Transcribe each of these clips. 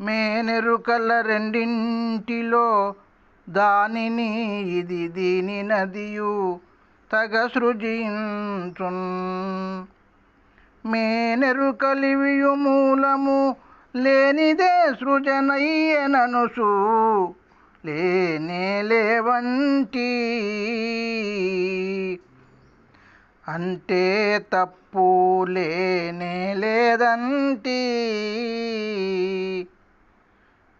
మేనెరుకల రెండింటిలో దానిని ఇది దీని నదియు తగ సృజించున్ మేనెరుకలివియు మూలము లేనిదే సృజనయ్యననుసు లేనే లేవంటి. అంటే తప్పు లేనే లేదంటీ.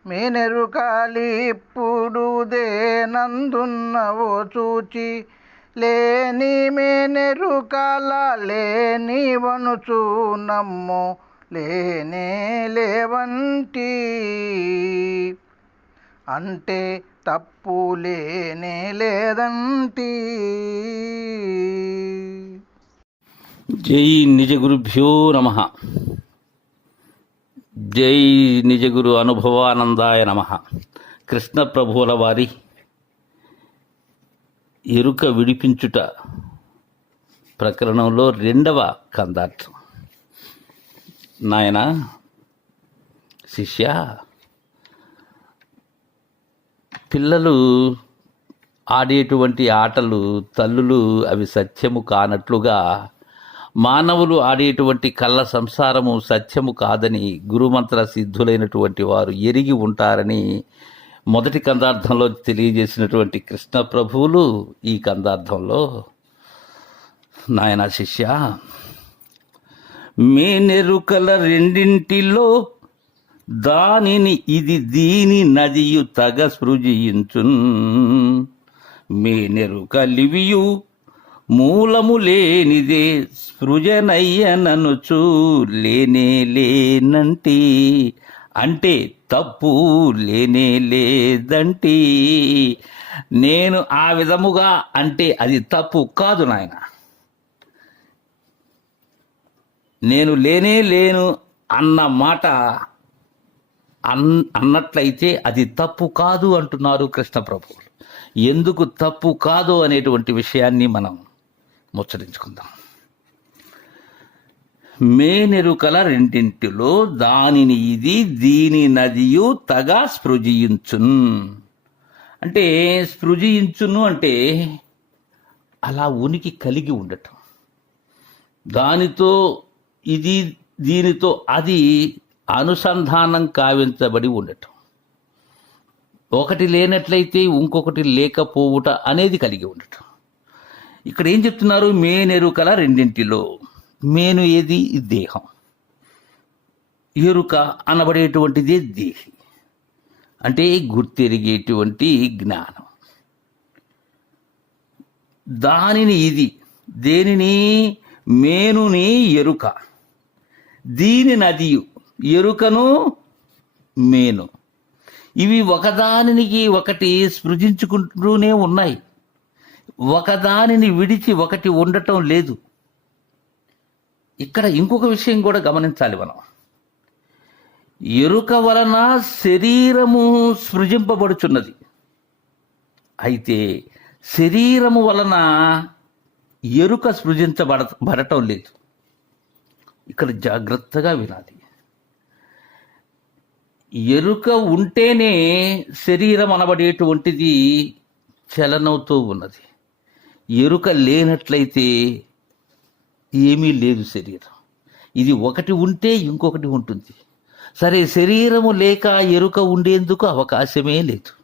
మేనెరుకాలిప్పుడుదేనందున్నవో చూచి లేని మేనెరుకాల లేని వనుచు నమ్ము లేనే లేవంటి. అంటే తప్పు లేనే లేదంటి. జై నిజ గురుభ్యో నమ. జై నిజ గురు అనుభవానందాయ నమ. కృష్ణ ప్రభువుల వారి ఎరుక విడిపించుట ప్రకరణంలో రెండవ కందార్థం. నాయన శిష్య పిల్లలు ఆడేటువంటి ఆటలు తల్లులు అవి సత్యము కానట్లుగా మానవులు ఆడేటువంటి కళ్ళ సంసారము సత్యము కాదని గురుమంత్ర సిద్ధులైనటువంటి వారు ఎరిగి ఉంటారని మొదటి కందార్థంలో తెలియజేసినటువంటి కృష్ణ ప్రభువులు ఈ కందార్థంలో నాయన శిష్య మేనెరుకల రెండింటిలో దానిని ఇది దీని నదియు తగ సృజించున్. మేనెరుక లివియు మూలము లేనిదే సృజనయ్యననుచు లేనే లేనంటి. అంటే తప్పు లేనే లేదంటి. నేను ఆ విధముగా అంటే అది తప్పు కాదు నాయన. నేను లేనే లేను అన్న మాట అన్ అన్నట్లయితే అది తప్పు కాదు అంటున్నారు కృష్ణ ప్రభువులు. ఎందుకు తప్పు కాదు అనేటువంటి విషయాన్ని మనం ముచ్చరించుకుందాం మేనెరుకల రెండింటిలో దానిని ఇది దీని నదియు తగా స్పృజించున్. అంటే స్పృజించును అంటే అలా ఉనికి కలిగి ఉండటం. దానితో ఇది దీనితో అది అనుసంధానం కావించబడి ఉండటం. ఒకటి లేనట్లయితే ఇంకొకటి లేకపోవుట అనేది కలిగి ఉండటం. ఇక్కడ ఏం చెప్తున్నారు? మేనెరుకల రెండింటిలో. మేను ఏది? దేహం. ఎరుక అనబడేటువంటిది దేహి. అంటే గుర్తెరిగేటువంటి జ్ఞానం. దానిని ఇది దేనిని? మేనుని ఎరుక. దీని నదియు ఎరుకను మేను. ఇవి ఒకదానికి ఒకటి స్పృజించుకుంటూనే ఉన్నాయి. ఒకదానిని విడిచి ఒకటి ఉండటం లేదు. ఇక్కడ ఇంకొక విషయం కూడా గమనించాలి మనం. ఎరుక వలన శరీరము సృజింపబడుచున్నది. అయితే శరీరము వలన ఎరుక సృజించబడ బడటం లేదు. ఇక్కడ జాగ్రత్తగా వినాలి. ఎరుక ఉంటేనే శరీరం అనబడేటువంటిది చలనవుతూ ఉన్నది. ఎరుక లేనట్లయితే ఏమీ లేదు శరీరం. ఇది ఒకటి ఉంటే ఇంకొకటి ఉంటుంది. సరే శరీరము లేక ఎరుక ఉండేందుకు అవకాశమే లేదు.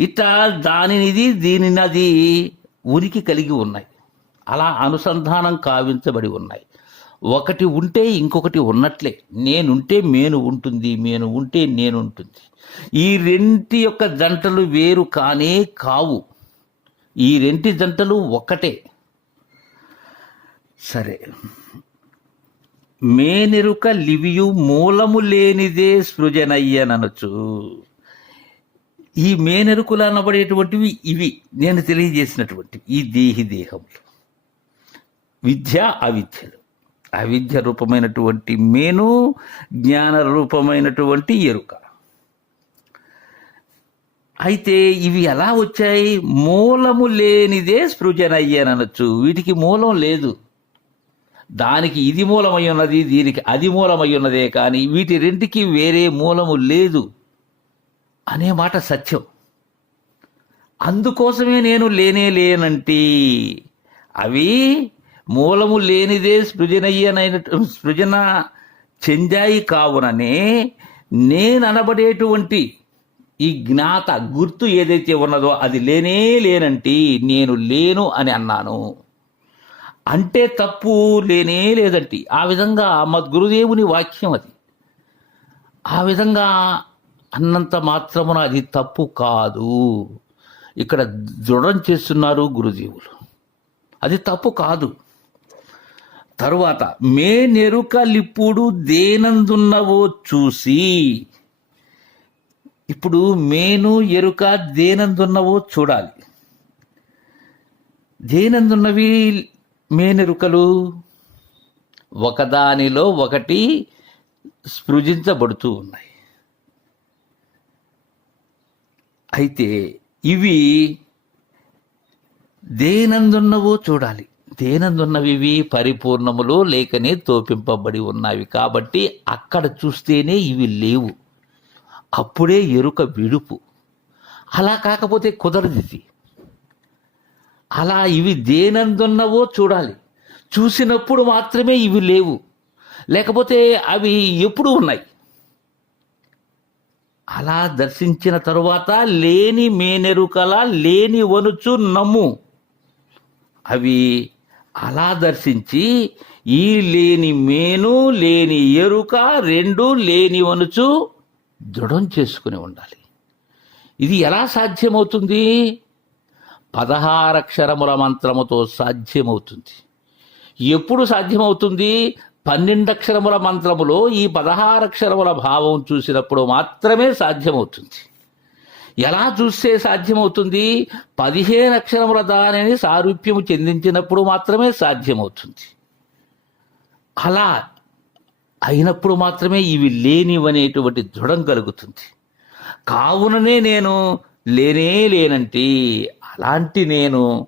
ఇట్లా దానినిది దీనినది ఉనికి కలిగి ఉన్నాయి. అలా అనుసంధానం కావించబడి ఉన్నాయి. ఒకటి ఉంటే ఇంకొకటి ఉన్నట్లే. నేనుంటే మేను ఉంటుంది మేను ఉంటే నేను ఉంటుంది. ఈ రెంటి యొక్క జంటలు వేరు కానే కావు. ఈ రెంటి జంటలు ఒక్కటే సరే. మేనెరుక లివియు మూలము లేనిదే సృజనయ్యననొచ్చు ఈ మేనెరుకులు అనబడేటువంటివి ఇవి. నేను తెలియజేసినటువంటివి. ఈ దేహి దేహములు. విద్య అవిద్యలు. అవిద్య రూపమైనటువంటి మేను జ్ఞాన రూపమైనటువంటి ఎరుక. అయితే ఇవి ఎలా వచ్చాయి? మూలము లేనిదే సృజనయ్యననొచ్చు వీటికి మూలం లేదు. దానికి ఇది మూలమై ఉన్నది దీనికి అది మూలమై ఉన్నదే కానీ వీటి రెంటికి వేరే మూలము లేదు అనే మాట సత్యం. అందుకోసమే నేను లేనే లేనంటి అవి మూలము లేనిదే సృజనయ్యనైన సృజన చెందాయి కావుననే నేననబడేటువంటి ఈ జ్ఞాత గుర్తు ఏదైతే ఉన్నదో అది లేనే లేనంటి నేను లేను అని అన్నాను. అంటే తప్పు లేనే లేదంటే ఆ విధంగా మద్గురుదేవుని వాక్యం అది. ఆ విధంగా అన్నంత మాత్రమున అది తప్పు కాదు. ఇక్కడ దృఢం చేస్తున్నారు గురుదేవులు. అది తప్పు కాదు. తరువాత మే నెరుకలిప్పుడు దేనందున్నవో చూసి ఇప్పుడు మేను ఎరుక దేనందున్నవో చూడాలి. దేనందున్నవి మేనెరుకలు ఒకదానిలో ఒకటి స్పృజించబడుతూ ఉన్నాయి. అయితే ఇవి దేనందున్నవో చూడాలి. దేనందున్నవి ఇవి పరిపూర్ణములో లేకనే తోపింపబడి ఉన్నవి కాబట్టి అక్కడ చూస్తేనే ఇవి లేవు. అప్పుడే ఎరుక విడుపు. అలా కాకపోతే కుదరదు ఇది. అలా ఇవి దేనందున్నవో చూడాలి. చూసినప్పుడు మాత్రమే ఇవి లేవు. లేకపోతే అవి ఎప్పుడు ఉన్నాయి. అలా దర్శించిన తరువాత లేని మేనెరుకల లేని వనుచు నమ్ము. అవి అలా దర్శించి ఈ లేని మేను లేని ఎరుక రెండు లేని వనుచు దృఢం చేసుకుని ఉండాలి. ఇది ఎలా సాధ్యమవుతుంది? పదహారక్షరముల మంత్రముతో సాధ్యమవుతుంది. ఎప్పుడు సాధ్యమవుతుంది? పన్నెండక్షరముల మంత్రములో ఈ పదహారక్షరముల భావం చూసినప్పుడు మాత్రమే సాధ్యమవుతుంది. ఎలా చూస్తే సాధ్యమవుతుంది? పదిహేను అక్షరముల దానిని సారూప్యము చెందించినప్పుడు మాత్రమే సాధ్యమవుతుంది. అలా అయినప్పుడు మాత్రమే ఇవి లేనివనేటువంటి దృఢం కలుగుతుంది. కావుననే నేను లేనే లేనంటి అలాంటి నేను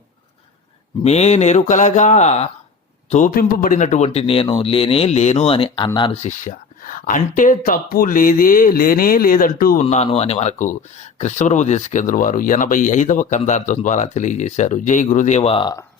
మేనెరుకలగా తోపింపబడినటువంటి నేను లేనే లేను అని అన్నాను శిష్య. అంటే తప్పు లేదే లేనే లేదంటూ ఉన్నాను అని మనకు కృష్ణప్రభు దేశకేంద్రుల వారు ఎనభై ఐదవ కందార్థం ద్వారా తెలియజేశారు. జై గురుదేవా.